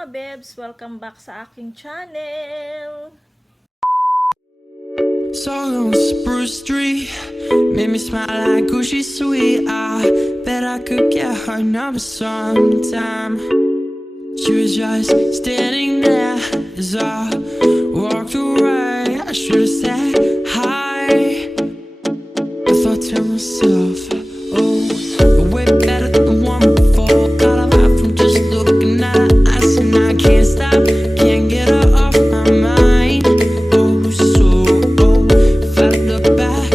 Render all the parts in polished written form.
mga bebs! Welcome back sa aking channel! Song on Spruce Street made me smile like Gucci sweet. I bet I could get her number sometime. She was just standing there as I walked away. I should have said hi. I thought to myself, oh, way better than the one before. Got a vibe from just looking at her eyes, and I can't stop, can't get her off my mind. Oh, so if I look back,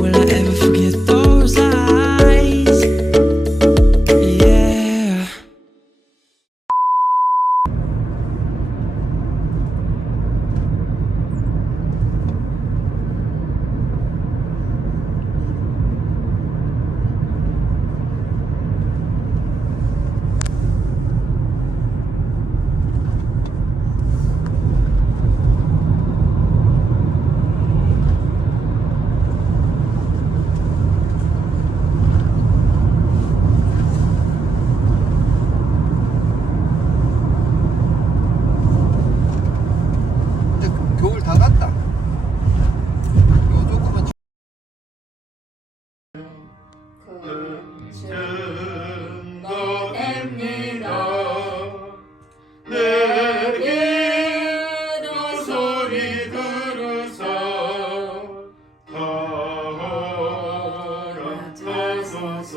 will I ever forget those eyes? Yeah. 이제 겨울 다 갔다. 요 조금만 내게도 소리 들으사 허락하소서.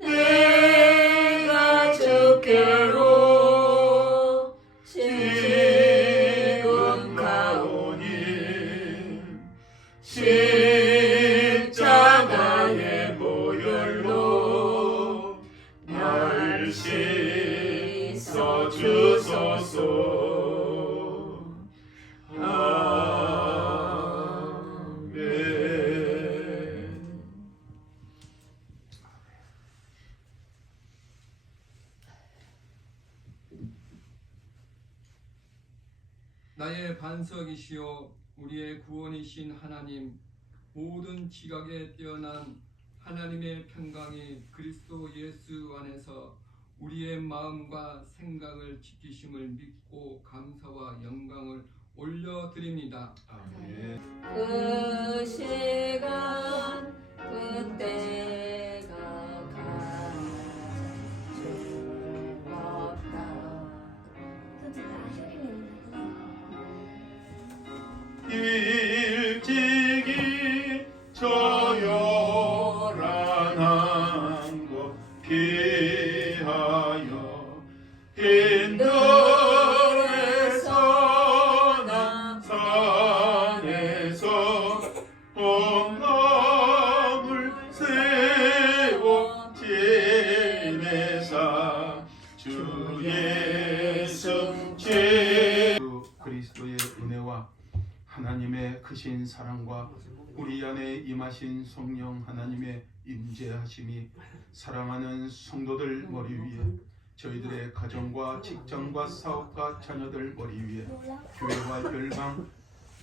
내가 주께로 지금 가오니 십자가의 보혈로 날 씻어 주소서. 아멘. 나의 반석이시요 우리의 구원이신 하나님, 모든 지각에 뛰어난 하나님의 평강이 그리스도 예수 안에서 우리의 마음과 생각을 지키심을 믿고 감사와 영광을 올려드립니다. 아멘. 그 시간 그때가 가장 즐겁다. 일찍이 저 요란한 곳 피하여 빈들에서나 산에서 봄나물 세워 지내사 주 예수 그리스도의 은혜와 하나님의 크신 사랑과 우리 안에 임하신 성령 하나님의 임재하심이 사랑하는 성도들 머리 위에, 저희들의 가정과 직장과 사업과 자녀들 머리 위에, 교회와 열방,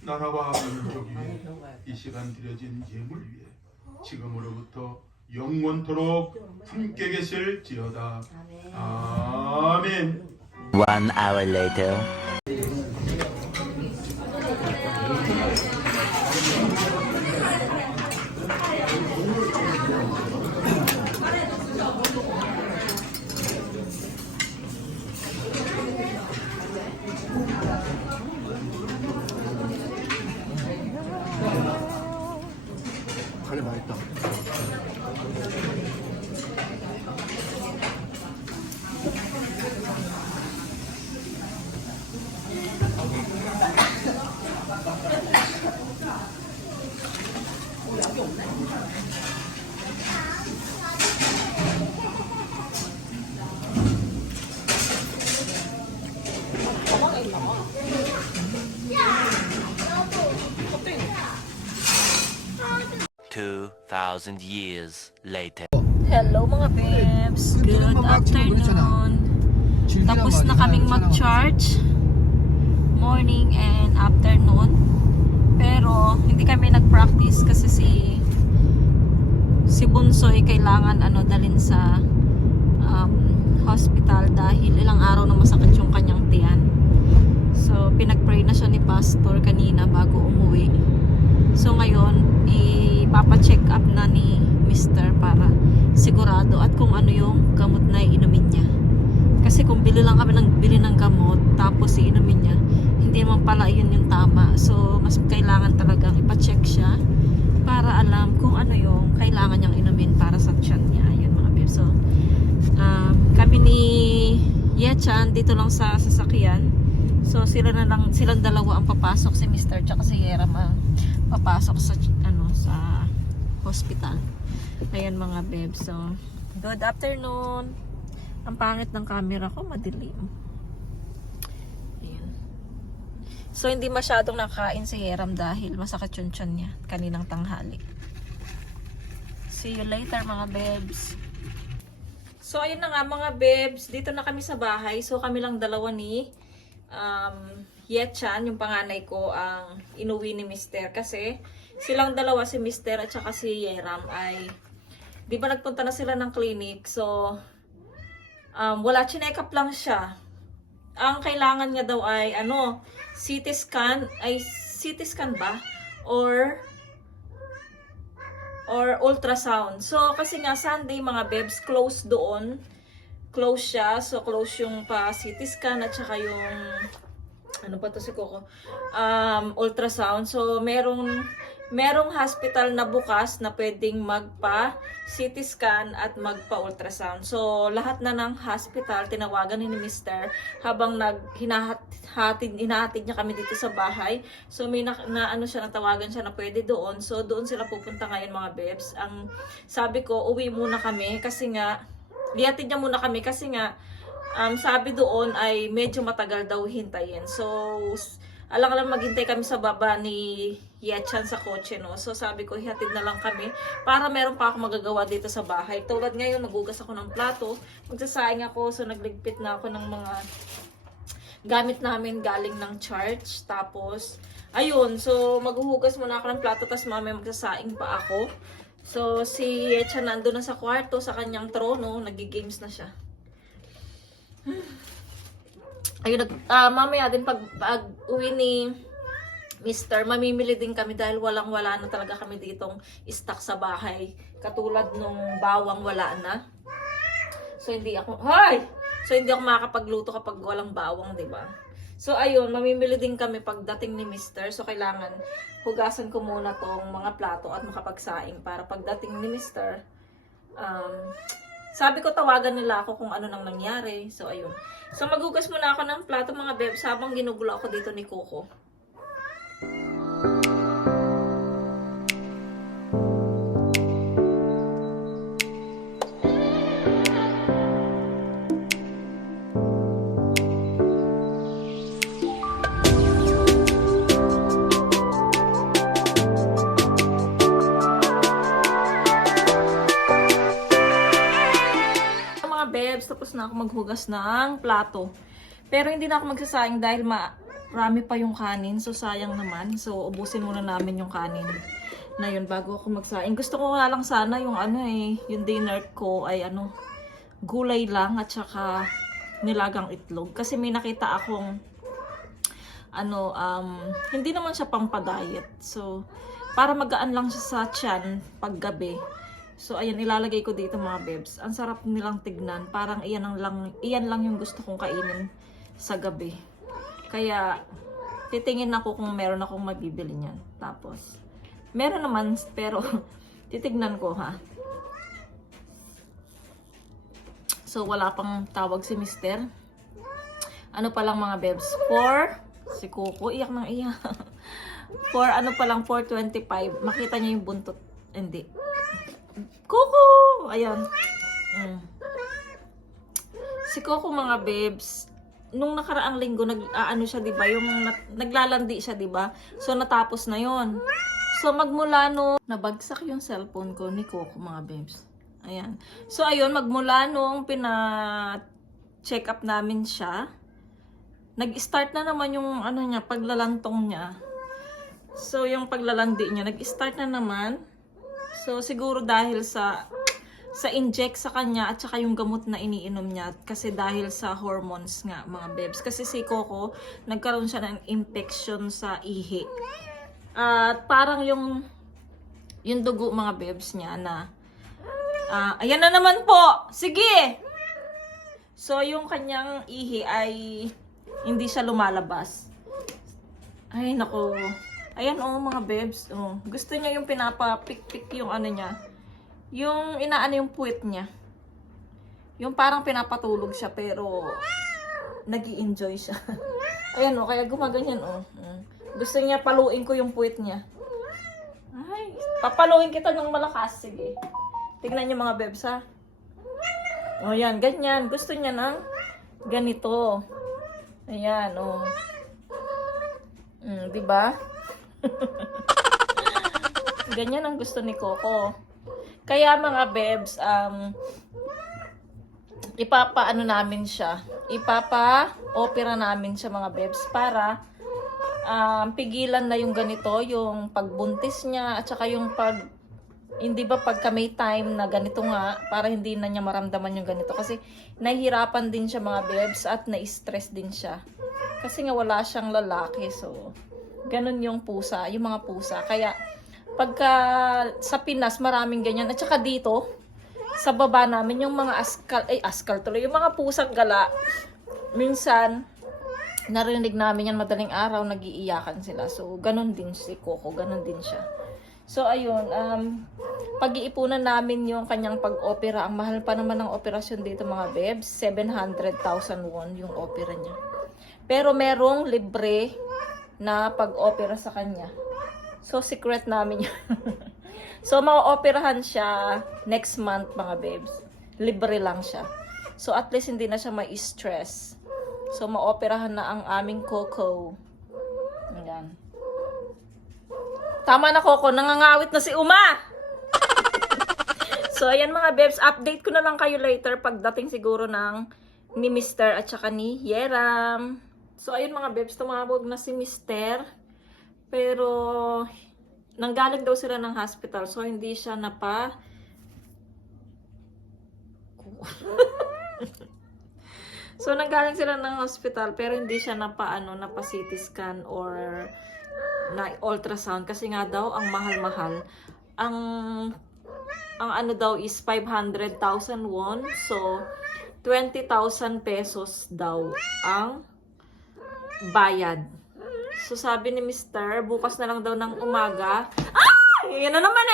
나라와 민족 위에, 이 시간 드려진 예물 위에 지금으로부터 영원토록 함께 계실지어다. 아멘. 1 hour later. 가래 맛있다. Two 2,000 years later. Hello mga bebs! Good afternoon! Tapos na kaming mag-charge morning and afternoon, pero hindi kami nag-practice kasi si Bunsoy kailangan dalhin sa hospital ilang araw na masakit yung kanyang tiyan. So, pinag-pray na siya ni pastor kanina bago umuwi. So, ngayon, ipapacheck up na ni Mr. para sigurado at kung ano yung gamot na iinumin niya. Kasi kung bili lang kami ng gamot, tapos iinumin niya, hindi naman pala yun yung tama. So, mas kailangan talagang ipacheck siya para alam kung ano yung kailangan niyang inumin para sa tiyan niya. Ayun mga babe. So, kami ni Yechan dito lang sa sasakyan. So, silang dalawa ang papasok, si Mr. tsaka si Yeram ang papasok sa hospital. Ayan mga babe. So, good afternoon. Ang pangit ng camera ko, madilim. Ayan. So, hindi masyadong nakain si Yeram dahil masakit yung tiyan niya kaninang tanghali. See you later mga babes. So, ayun na nga mga babes. Dito na kami sa bahay. So, kami lang dalawa ni Yechan, yung panganay ko, ang inuwi ni Mr. Kasi silang dalawa, si Mr. at saka si Yeram ay, di ba nagpunta na sila ng clinic. So, wala, chinek up lang siya. Ang kailangan niya daw ay CT scan ba? Or ultrasound. So, kasi nga Sunday mga babes, close doon. Close siya. So, close yung CT scan at saka yung ultrasound. So, merong hospital na bukas na pwedeng magpa-CT scan at magpa-ultrasound. So, lahat na ng hospital, tinawagan ni Mr. habang hinahatid niya kami dito sa bahay. So, may natawagan siya na pwede doon. So, doon sila pupunta ngayon mga babes. Ang sabi ko, uwi muna kami kasi nga, lihatid niya muna kami kasi nga, sabi doon ay medyo matagal daw hintayin. So, alang-alang maghintay kami sa baba ni Yechan sa kotse, no? So, sabi ko, ihatid na lang kami para meron pa ako magagawa dito sa bahay. Tulad ngayon, nagugas ako ng plato, magsasaing ako, so nagligpit na ako ng mga gamit namin galing ng church. Tapos, ayun, so maghuhugas muna ako ng plato, tapos mamaya magsasaing pa ako. So, si Yechan nandun na sa kwarto, sa kanyang trono, nag-games na siya. Ayun, mamaya din pag uwi ni Mr., mamimili din kami dahil walang-wala na talaga kami ditong stock sa bahay. Katulad nung bawang wala na. So, hindi ako makakapagluto kapag walang bawang, 'di ba? So, ayun, mamimili din kami pagdating ni Mr. So, kailangan hugasan ko muna tong mga plato at makapagsaing para pagdating ni Mr. Sabi ko tawagan nila ako kung ano nang nangyari. So, ayun. So, maghugas muna ako ng plato mga bebs habang ginugulo ako dito ni Coco. Tapos na ako maghugas ng plato. Pero hindi na ako magsasaing dahil marami pa yung kanin. So, sayang naman. So, ubusin muna namin yung kanin na yun bago ako magsaing. Gusto ko nga lang sana yung yung dinner ko ay gulay lang at saka nilagang itlog. Kasi may nakita akong hindi naman siya pampa-diet. So, para magaan lang siya sa tiyan paggabi. So, ayan, ilalagay ko dito mga bebs. Ang sarap nilang tignan. Parang iyan lang yung gusto kong kainin sa gabi. Kaya, titingin ako kung meron akong mabibili niyan. Tapos, meron naman, pero titignan ko ha. So, wala pang tawag si Mr. Ano pa lang mga bebs? 4, si Coco, iyak ng iyak. 4:25. Makita niyo yung buntot. Hindi. Coco! Ayan. Si Coco mga babes, nung nakaraang linggo, siya, diba? Yung naglalandi siya, diba? So, natapos na yon. So, magmula nung nabagsak yung cellphone ko ni Coco mga babes. Ayan. So, ayun, magmula nung pina-check up namin siya, nag-start na naman yung paglalantong niya. So, yung paglalandi niya, nag-start na naman. So, siguro dahil sa sa inject sa kanya at saka yung gamot na iniinom niya kasi dahil sa hormones nga mga bebs. Kasi si Coco, nagkaroon siya ng infection sa ihi. At parang yung dugo mga bebs niya na ayan na naman po! Sige! So yung kanyang ihi ay hindi siya lumalabas. Ay nako. Ayan mga bebs. Gusto niya yung pinapapik-pik yung ano niya. Yung inaano yung puwet niya. Yung parang pinapatulog siya pero nag-i-enjoy siya. Ayan kaya gumaganyan Gusto niya paluin ko yung puwet niya. Ay, papaluin kita ng malakas. Sige. Tignan niyo mga bebs ha. Yan, ganyan. Gusto niya ng ganito. Ayan, diba? Ganyan ang gusto ni Coco. Kaya mga bebs, ipapaano namin siya. Ipapa-opera namin siya mga bebs para pigilan na yung ganito, yung pagbuntis niya at saka yung hindi ba pagka may time na ganito nga, para hindi na niya maramdaman yung ganito. Kasi nahihirapan din siya mga bebs at na-stress din siya. Kasi nga wala siyang lalaki. So, ganun yung pusa, yung mga pusa. Kaya, pagka sa Pinas, maraming ganyan. At saka dito, sa baba namin, yung mga askal tuloy, yung mga pusang gala, minsan, narinig namin yan madaling araw, nag-iiyakan sila. So, ganun din si Coco, ganun din siya. So, ayun, pag-iipunan namin yung kanyang pag-opera. Ang mahal pa naman ng operasyon dito mga bebs, 700,000 won yung opera niya. Pero merong libre na pag-opera sa kanya. So, secret namin yun. So, ma-operahan siya next month mga bebs. Libre lang siya. So, at least hindi na siya ma-stress. So, ma-operahan na ang aming Coco. Ayan. Tama na Coco, nangangawit na si Uma! So, ayan mga bebs, update ko na lang kayo later pagdating siguro ni Mr. at saka ni Yeram. So, ayun mga bebs, tumawag na si Mr. Pero, nanggaling daw sila ng hospital. So, hindi siya So, nanggaling sila ng hospital pero hindi siya napa-CT scan or na ultrasound. Kasi nga daw, ang mahal-mahal. Ang ano daw is 500,000 won. So, 20,000 pesos daw ang bayad. So, sabi ni Mr., bukas na lang daw ng umaga. Yan na naman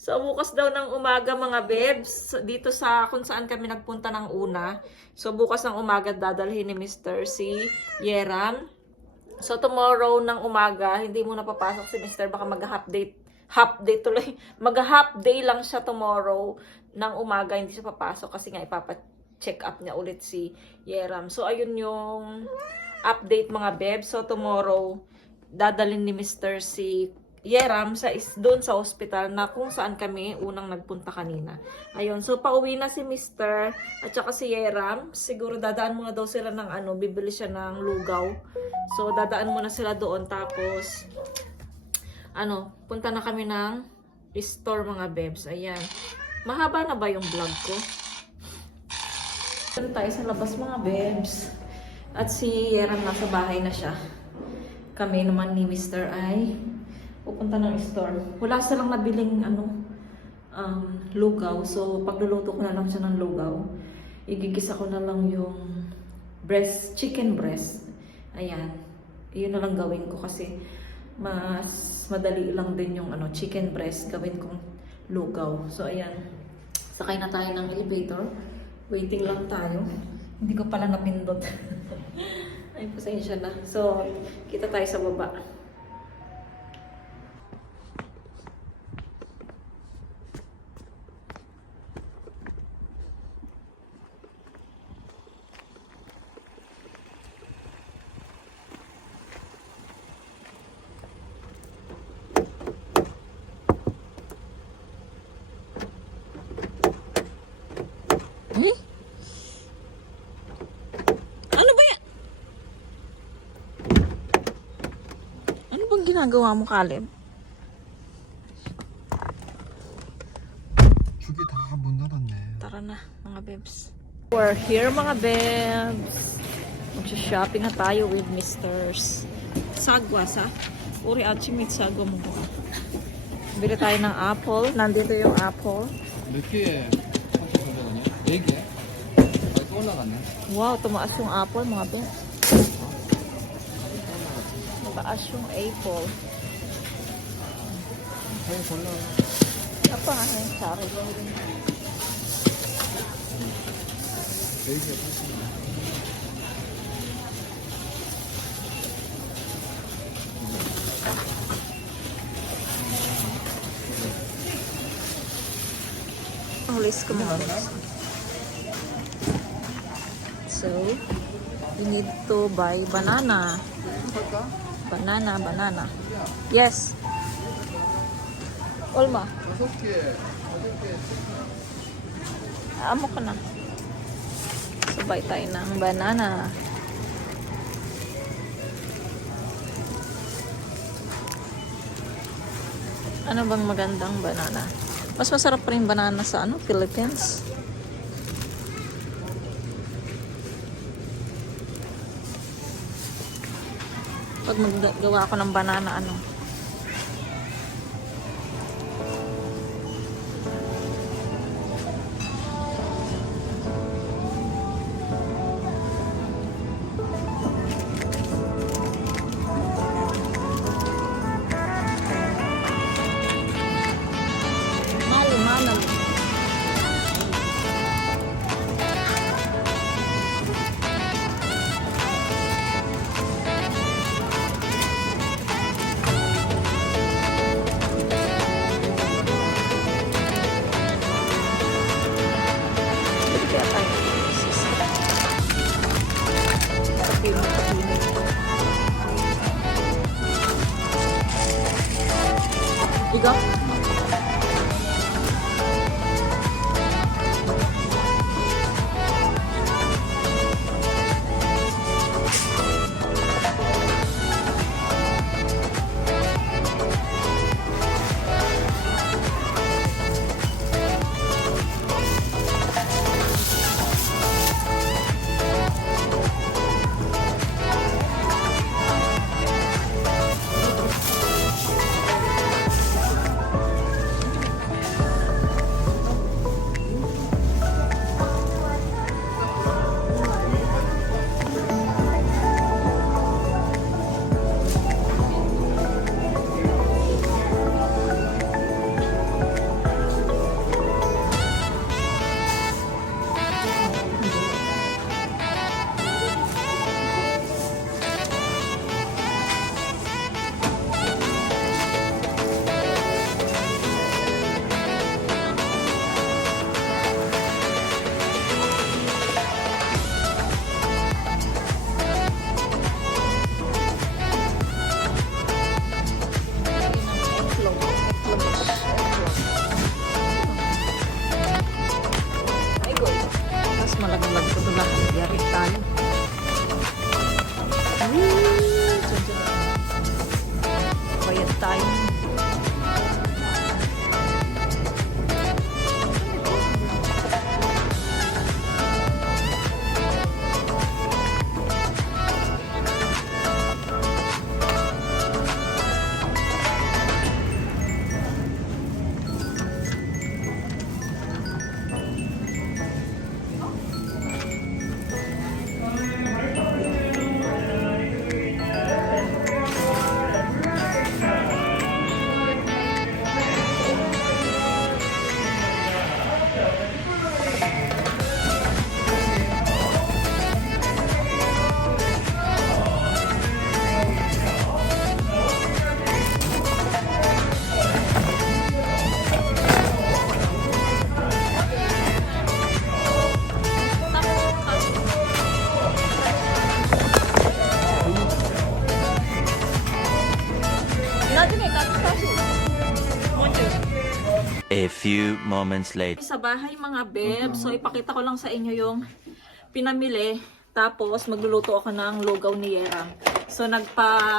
So, bukas daw ng umaga mga bebs, dito sa kung saan kami nagpunta ng una. So, bukas ng umaga dadalhin ni Mr. si Yeram. So, tomorrow ng umaga, hindi muna papasok si Mr. Baka mag-half day lang siya tomorrow ng umaga. Hindi siya papasok kasi nga ipapa-check up niya ulit si Yeram. So, ayun yung update mga bebs. So, tomorrow, dadalhin ni Mr. si Yeram doon sa hospital na kung saan kami unang nagpunta kanina. Ayun, so pauwi na si Mr. at saka si Yeram. Siguro dadaan muna daw sila ng bibili siya ng lugaw. So dadaan muna sila doon tapos punta na kami ng store mga bebs. Ayan. Mahaba na ba yung vlog ko? Doon tayo sa labas mga bebs. At si Yeram nasa bahay na siya. Kami naman ni Mr. ay pupunta ng store. Wala silang nabiling lugaw. So, pagluluto ko na lang siya ng lugaw. Igigisa ko na lang yung chicken breast. Ayan. Iyon na lang gawin ko kasi mas madali lang din yung chicken breast gawin kong lugaw. So, ayan. Sakay na tayo ng elevator. Waiting lang tayo. Hindi ko pala napindot. Ay, pasensya na. So, kita tayo sa baba. Ginagawa mo, Caleb? We're here mga bebs. Magsha-shopping na tayo with Mr. Sagwa sa Uri Achimit Sagwa mo. Bili tayo ng apple. Nandito yung apple. 몇 개에 3,900원이야? 4개? 또 올라갔네. Wow, tumaas yung apple mga bebs. Tumaas yung apple. 그냥 골라. Apa nga yung sorry. 4개 80원. Hulis ko mga bebs. So, we need to buy banana. Banana. Yes. Olma, 5개. 5개. amo ka na. So, buy tayo ng banana. Ano bang magandang banana? Mas masarap pa rin banana sa Philippines. Pag maggawa ako ng banana, Mahal. Bili kaya tayo. Kapinig. Ikaw? Malaglag ko doon lang. Yari tayo. Bayad tayo. A few moments later. Sa bahay mga beb, so ipakita ko lang sa inyo yung pinamili. Tapos magluluto ako ng lugaw ni Yera. So nagbabad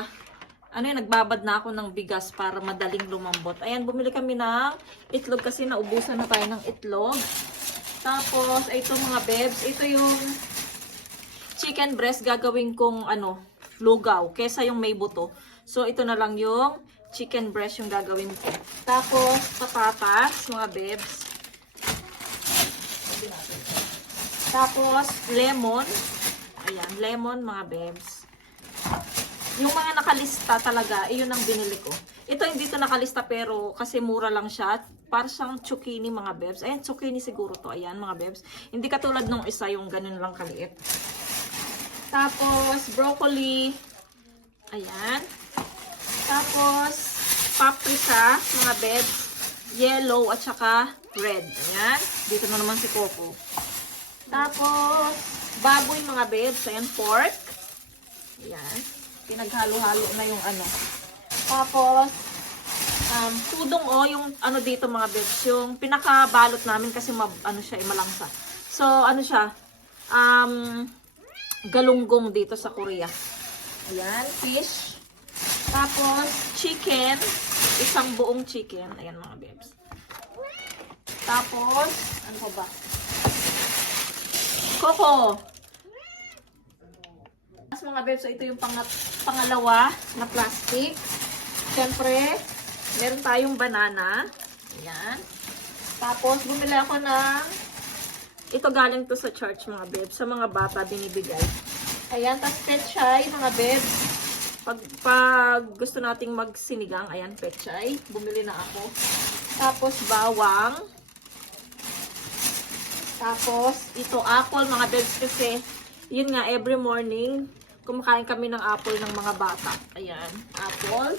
na ako ng bigas para madaling lumambot. Ayan, bumili kami ng itlog kasi naubusan na tayo ng itlog. Tapos, ito mga bebs, ito yung chicken breast gagawin kong lugaw, kesa yung may buto. So, ito na lang yung chicken breast yung gagawin ko. Tapos, patatas, mga bebs. Tapos, lemon. Ayan, lemon, mga bebs. Yung mga nakalista talaga, yun ang binili ko. Ito hindi to nakalista pero kasi mura lang siya. Para siyang zucchini, mga bebs. Ayan, zucchini siguro to. Ayan, mga bebs. Hindi katulad nung isa, yung ganun lang kaliit. Tapos, broccoli. Ayan. Tapos, paprika, mga bebs. Yellow at saka red. Ayan. Dito na naman si Coco. Tapos, baboy, mga bebs. Ayan, pork. Ayan. Pinaghalo-halo na yung Tapos, tudong yung dito, mga bebs. Yung pinakabalot namin kasi siya, malangsa. So, siya? Galunggong dito sa Korea. Ayan, fish. Tapos, chicken. Isang buong chicken. Ayan, mga bebs. Tapos, ano pa ba? Coco. Tapos, mga bebs, ito yung pangalawa na plastic. Siyempre, meron tayong banana. Ayan. Tapos, bumili ako ng ito galing to sa church, mga bebs. Sa mga bata binibigay. Ayan, tapos pechay, mga bebs. Pag gusto nating magsinigang, ayan, pechay. Bumili na ako. Tapos, bawang. Tapos, ito, apple, mga bebs. Kasi, yun nga, every morning, kumakain kami ng apple ng mga bata. Ayan, apple.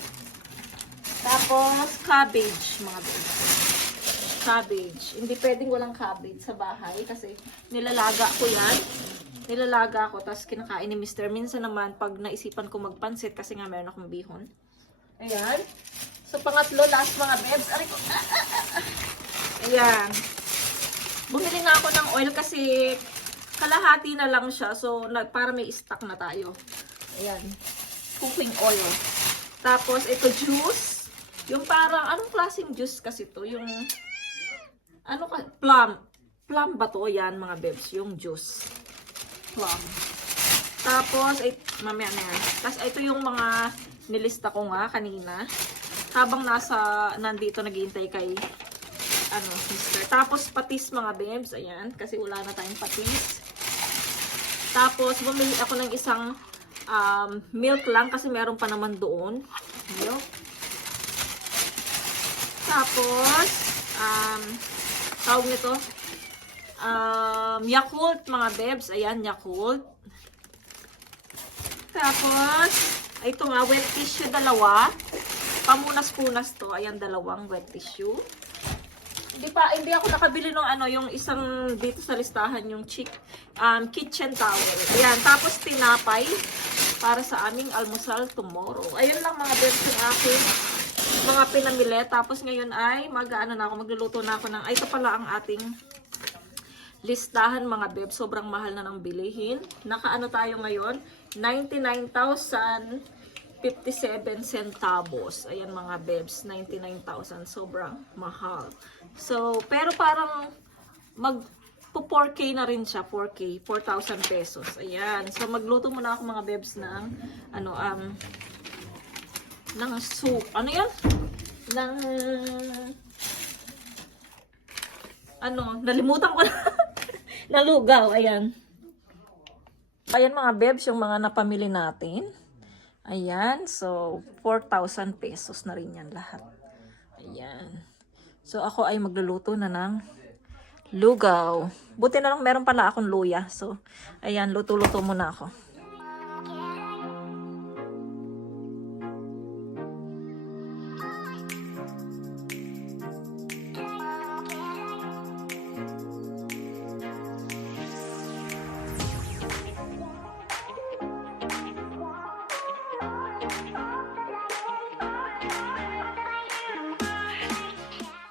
Tapos, cabbage, mga bebs. Cabbage. Hindi pwedeng walang cabbage sa bahay kasi nilalaga ko yan. Nilalaga ko, tapos kinakain ni Mr. Minsan naman, pag naisipan ko magpansit kasi nga meron akong bihon. Ayan. So, pangatlo, last, mga bebs. Aray ko. Ayan. Bumili na ako ng oil kasi kalahati na lang siya. So, para may stock na tayo. Ayan. Cooking oil. Tapos, ito juice. Yung parang, anong klaseng juice kasi to? Yung plum. Plum ba to? Yan, mga bebs. Yung juice. Plum. Tapos, mamaya na yan. Tapos, ito yung mga nilista ko nga kanina. Habang nandito naghihintay kay, mister. Tapos, patis, mga bebs. Ayan. Kasi wala na tayong patis. Tapos, bumili ako ng isang milk lang. Kasi meron pa naman doon. Milk. Tapos, tawag nito, Yakult, mga bebs. Ayan, Yakult. Tapos, ito nga, wet tissue, dalawa. Pamunas-punas to. Ayan, dalawang wet tissue. Hindi ako nakabili ng yung isang dito sa listahan, yung kitchen towel. Ayan, tapos tinapay para sa aming almusal tomorrow. Ayun lang, mga bebs, yung aking mga pinamili. Tapos ngayon ay magluluto na ako ng, ito pala ang ating listahan, mga bebs. Sobrang mahal na ng bilihin. Nakaano tayo ngayon? 99,057 centavos. Ayan, mga bebs, 99,000. Sobrang mahal. So, pero parang 4K na rin siya. 4K, 4,000 pesos. Ayan. So, magluto muna ako, mga bebs, ng ng soup. Ano yan? Nalimutan ko na. Nalugaw. Ayan. Ayan, mga bebs, yung mga napamili natin. Ayan. So, 4,000 pesos na rin yan lahat. Ayan. So, ako ay magluluto na ng lugaw. Buti na lang meron pala akong luya. So, ayan, luto-luto muna ako.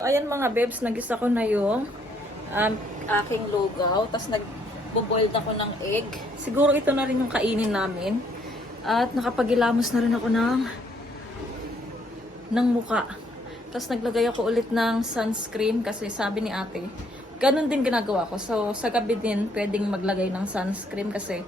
Ayan, mga bebs, nagisa ko na yung aking lugaw. Tapos nagbo-boiled ako ng egg. Siguro ito na rin yung kainin namin. At nakapagilamos na rin ako ng muka. Tapos naglagay ako ulit ng sunscreen kasi sabi ni ate, ganun din ginagawa ko. So, sa gabi din, pwedeng maglagay ng sunscreen kasi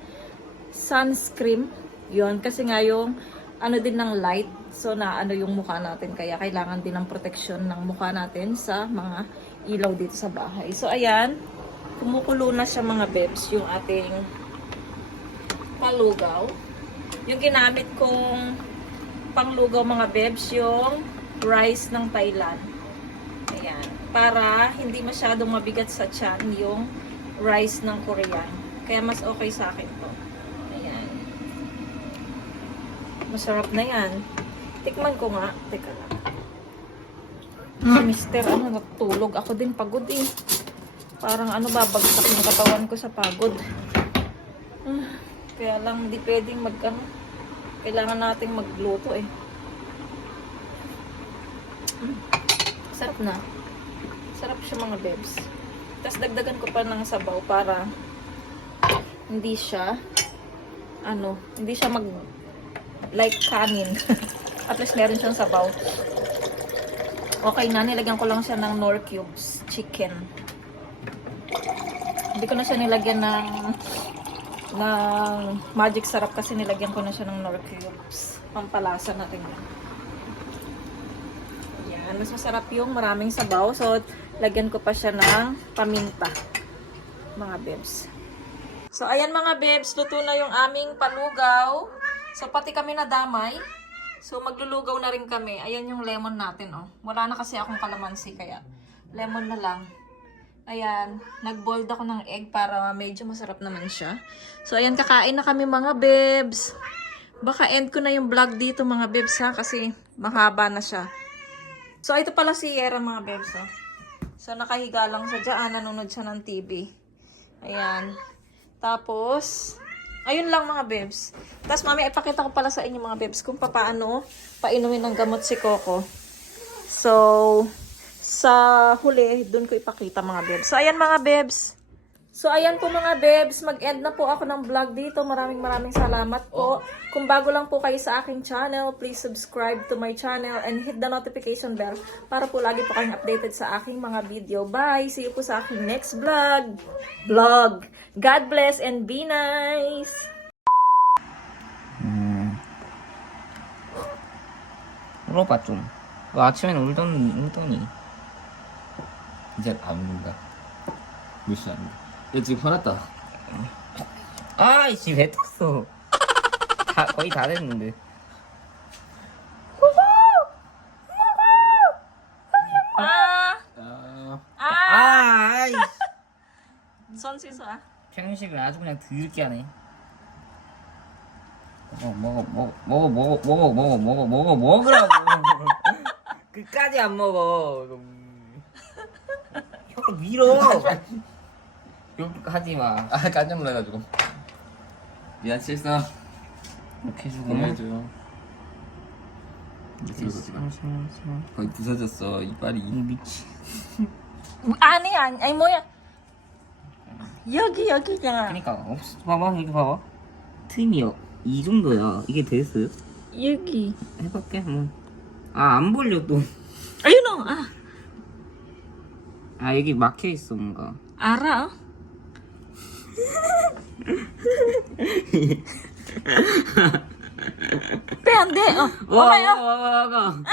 sunscreen, yun. Kasi nga yung ano din ng light, so na ano yung mukha natin. Kaya kailangan din ng protection ng mukha natin sa mga ilaw dito sa bahay. So, ayan. Kumukulo na siya mga bebs, yung ating palugaw. Yung ginamit kong panglugaw mga bebs, yung rice ng Thailand. Ayan. Para hindi masyadong mabigat sa tiyan yung rice ng Korean. Kaya mas okay sa akin to. Ayan. Masarap na yan. Tikman ko nga. Teka lang. Si Mister, natulog. Ako din pagod eh. Parang babagsak yung katawan ko sa pagod. Kaya lang hindi pwedeng kailangan nating magluto eh. Sarap na. Sarap siya mga bebs. Tapos dagdagan ko pa ng sabaw para hindi siya like kanin. At least meron siyang sabaw. Okay na, nilagyan ko lang siya ng Knorr cubes chicken. Hindi ko na siya nilagyan ng magic sarap kasi nilagyan ko na siya ng Knorr cubes. Pampalasa natin yan. Yan, mas masarap yung maraming sabaw. So, lagyan ko pa siya ng paminta. Mga bebs. So, ayan mga bebs, luto na yung aming palugaw. So, pati kami nadamay. So, maglulugaw na rin kami. Ayan yung lemon natin, oh. Wala na kasi akong kalamansi, kaya lemon na lang. Ayan, nag-boiled ako ng egg para medyo masarap naman siya. So, ayan, kakain na kami mga bebs. Baka end ko na yung vlog dito mga bebs ha, kasi mahaba na siya. So, ito pala si Yera mga bebs, oh. So, nakahiga lang siya dyan. Nanonood siya ng TV. Ayan. Tapos, ayun lang mga bebs. Tapos, mami, ipakita ko pala sa inyo mga bebs kung paano painumin ng gamot si Coco. So, sa huli, dun ko ipakita mga bebs. So, ayan mga bebs. So, ayan po mga bebs. Mag-end na po ako ng vlog dito. Maraming salamat po. Kung bago lang po kayo sa aking channel, please subscribe to my channel and hit the notification bell para po lagi po kayong updated sa aking mga video. Bye! See you po sa aking next vlog. God bless and be nice! 울어봐 좀. 아침에는 울더니 이제 안 울다. 몇 시 안 울다. 얘 지금 화났다. 아이씨 왜 떴어? 거의 다 됐는데. 아이. 손 씻어. 편식을 아주 그냥 더럽게 하네. 먹으라고. 끝까지 안 먹어. 형 밀어. 하지 마. 아, 깜짝 놀라가지고. 미안, 실수. 이렇게 해주고. 고마워줘요. 거의 부서졌어, 이빨이. 미치. 아니 뭐야? 여기야. 그러니까 봐봐 이거 봐봐. 틈이 이 정도야. 이게 됐어요? 여기. 해볼게 뭐. 안 벌려 또. ayun 여기 막혀 있어 뭔가. 알아. 빼, 안 돼. Okay. 와.